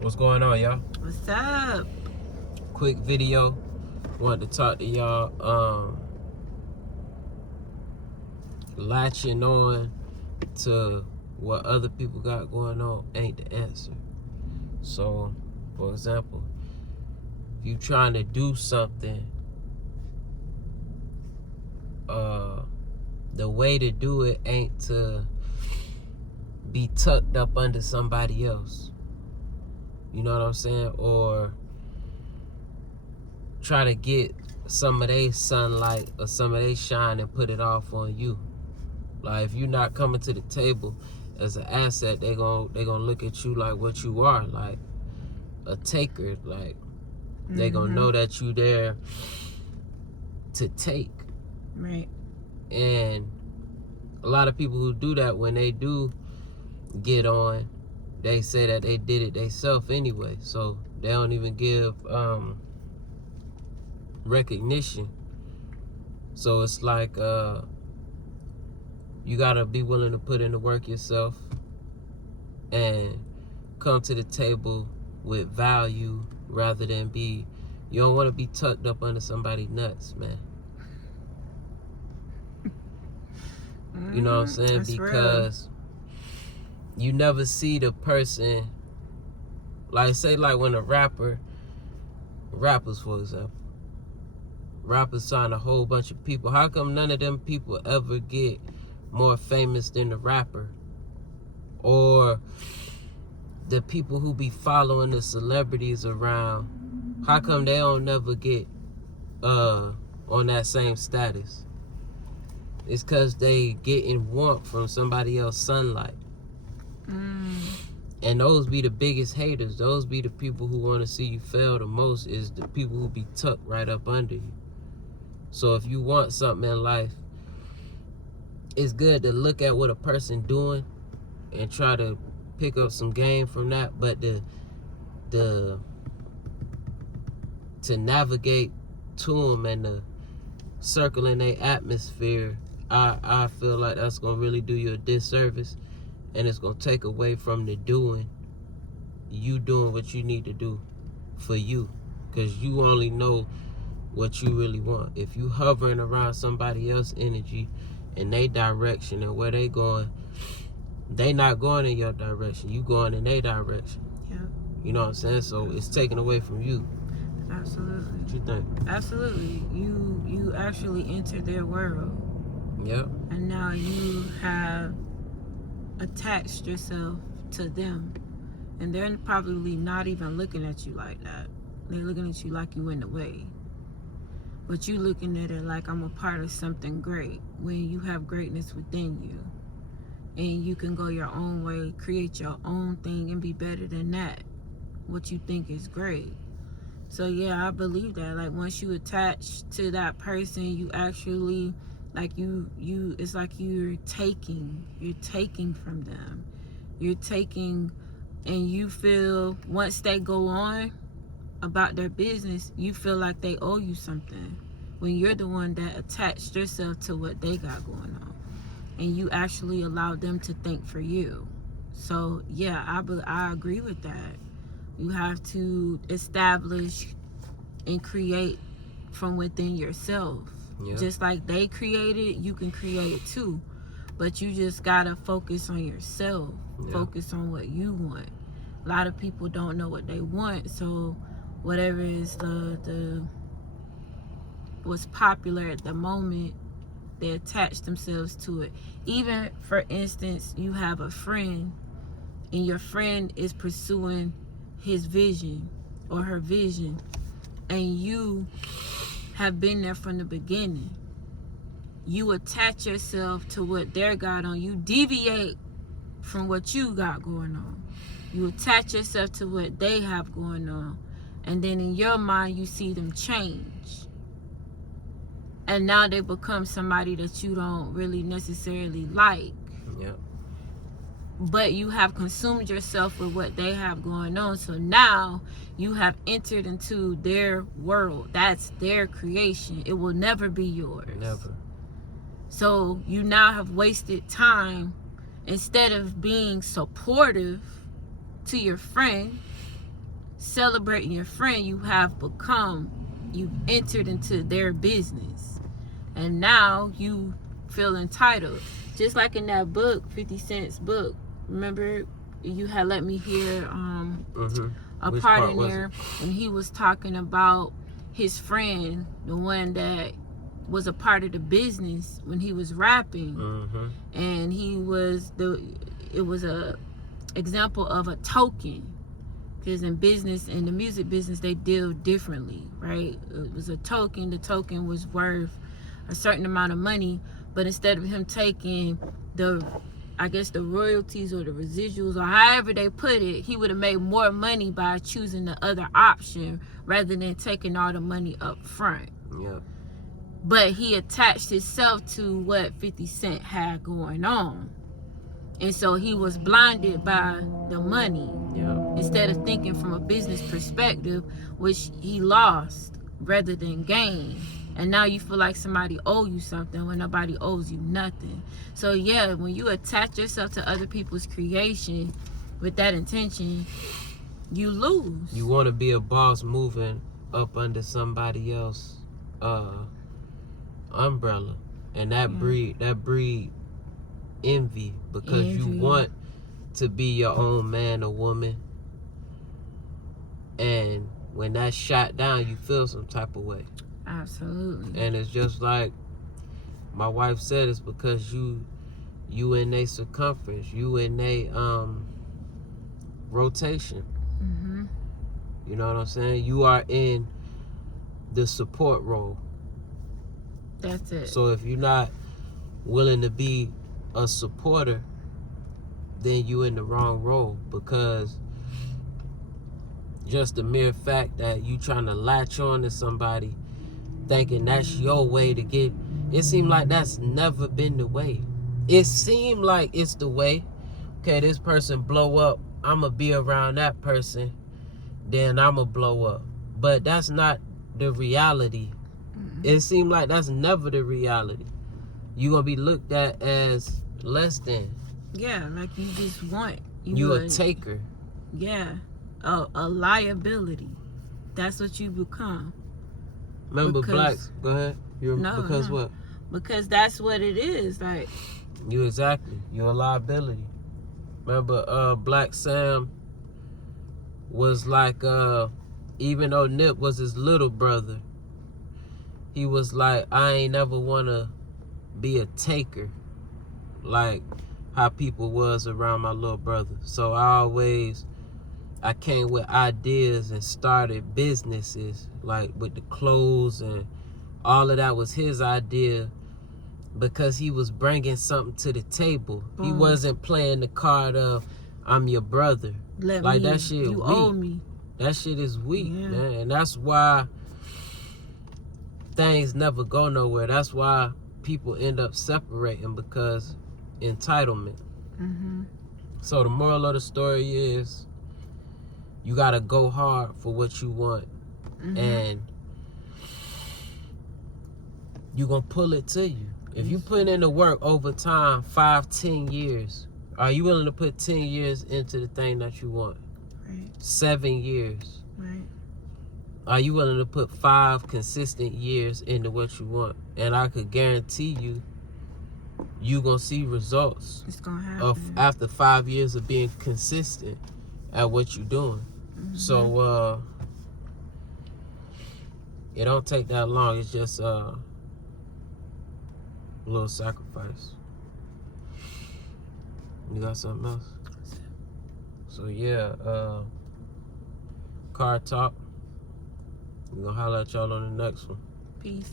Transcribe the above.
What's going on, y'all? What's up? Quick video. Wanted to talk to y'all. Latching on to what other people got going on ain't the answer. So, for example, if you trying to do something, the way to do it ain't to be tucked up under somebody else. You know what I'm saying? Or try to get some of their sunlight or some of their shine and put it off on you. Like, if you're not coming to the table as an asset, they gonna look at you like what you are, like a taker. Like, they gonna know that you there to take. Right. And a lot of people who do that, when they do get on, they say that they did it themselves anyway. So they don't even give recognition. So it's like you gotta be willing to put in the work yourself and come to the table with value rather than you don't want to be tucked up under somebody's nuts, man. You know what I'm saying? That's because real. You never see the person, like, say, like when rappers, for example, rappers sign a whole bunch of people. How come none of them people ever get more famous than the rapper? Or the people who be following the celebrities around, how come they don't never get on that same status? It's because they getting warmth from somebody else's sunlight. And those be the biggest haters. Those be the people who want to see you fail the most, is the people who be tucked right up under you. So if you want something in life, it's good to look at what a person doing and try to pick up some game from that. But to navigate to them and to circle in their atmosphere, I feel like that's gonna really do you a disservice, and it's gonna take away from the doing what you need to do for you, because you only know what you really want. If you hovering around somebody else's energy and they direction and where they going, they not going in your direction, you going in their direction. Yeah. You know what I'm saying? So it's taken away from you. Absolutely. What you think? Absolutely. You actually enter their world. Yep. And now you have attached yourself to them. And they're probably not even looking at you like that. They're looking at you like you in the way. But you looking at it like, I'm a part of something great, when you have greatness within you. And you can go your own way, create your own thing, and be better than that, what you think is great. So yeah, I believe that. Like, once you attach to that person, you actually, like, you it's like you're taking from them. You're taking, and you feel, once they go on about their business, you feel like they owe you something, when you're the one that attached yourself to what they got going on, and you actually allow them to think for you. So yeah, I agree with that. You have to establish and create from within yourself. Yeah. Just like they created, you can create too. But you just gotta focus on yourself. Yeah. Focus on what you want. A lot of people don't know what they want, so whatever is the what's popular at the moment, they attach themselves to it. Even, for instance, you have a friend, and your friend is pursuing his vision or her vision, and you have been there from the beginning. You attach yourself to what they got on. You deviate from what you got going on. You attach yourself to what they have going on. And then in your mind, you see them change. And now they become somebody that you don't really necessarily like. Yeah. But you have consumed yourself with what they have going on. So now you have entered into their world. That's their creation. It will never be yours. Never. So you now have wasted time. Instead of being supportive to your friend, celebrating your friend, you've entered into their business, and now you feel entitled. Just like in that book, 50 Cent's book. Remember, you had let me hear a Which part part in was there it? when he was talking about his friend, the one that was a part of the business when he was rapping, and it was a example of a token, because in business, in the music business, they deal differently, right? It was a token. The token was worth a certain amount of money, but instead of him taking the royalties or the residuals or however they put it, he would have made more money by choosing the other option rather than taking all the money up front. Yeah. But he attached himself to what 50 Cent had going on. And so he was blinded by the money. Yeah. Instead of thinking from a business perspective, which he lost rather than gain. And now you feel like somebody owe you something when nobody owes you nothing. So yeah, when you attach yourself to other people's creation with that intention, you lose. You want to be a boss moving up under somebody else umbrella, and that breed envy, because you want to be your own man or woman, and when that's shot down, you feel some type of way. Absolutely. And it's just like my wife said, it's because you in a circumference, you in a rotation. You know what I'm saying? You are in the support role. That's it. So if you're not willing to be a supporter, then you in the wrong role, because just the mere fact that you trying to latch on to somebody thinking that's your way to get, it seemed like that's never been the way. It seemed like it's the way. Okay, this person blow up, I'ma be around that person, then I'ma blow up. But that's not the reality. It seemed like that's never the reality. You gonna be looked at as less than. Yeah, like you just want. You a taker. Yeah, a liability. That's what you become. Remember, blacks, go ahead. Because what? Because that's what it is. Like, you exactly. You're a liability. Remember, Black Sam was like, even though Nip was his little brother, he was like, I ain't never wanna be a taker like how people was around my little brother. So I came with ideas and started businesses, like with the clothes, and all of that was his idea, because he was bringing something to the table. He wasn't playing the card of, I'm your brother. That shit you weak. owe me. That shit is weak, man. And that's why things never go nowhere. That's why people end up separating, because entitlement. So the moral of the story is, you gotta go hard for what you want, and you gonna pull it to you. If you put in the work over time, 5-10 years, are you willing to put 10 years into the thing that you want? Right. 7 years. Right. Are you willing to put 5 consistent years into what you want? And I could guarantee you gonna see results. It's gonna happen. After 5 years of being consistent at what you're doing. So it don't take that long. It's just a little sacrifice. You got something else? So yeah, car talk. We're gonna holler at y'all on the next one. Peace.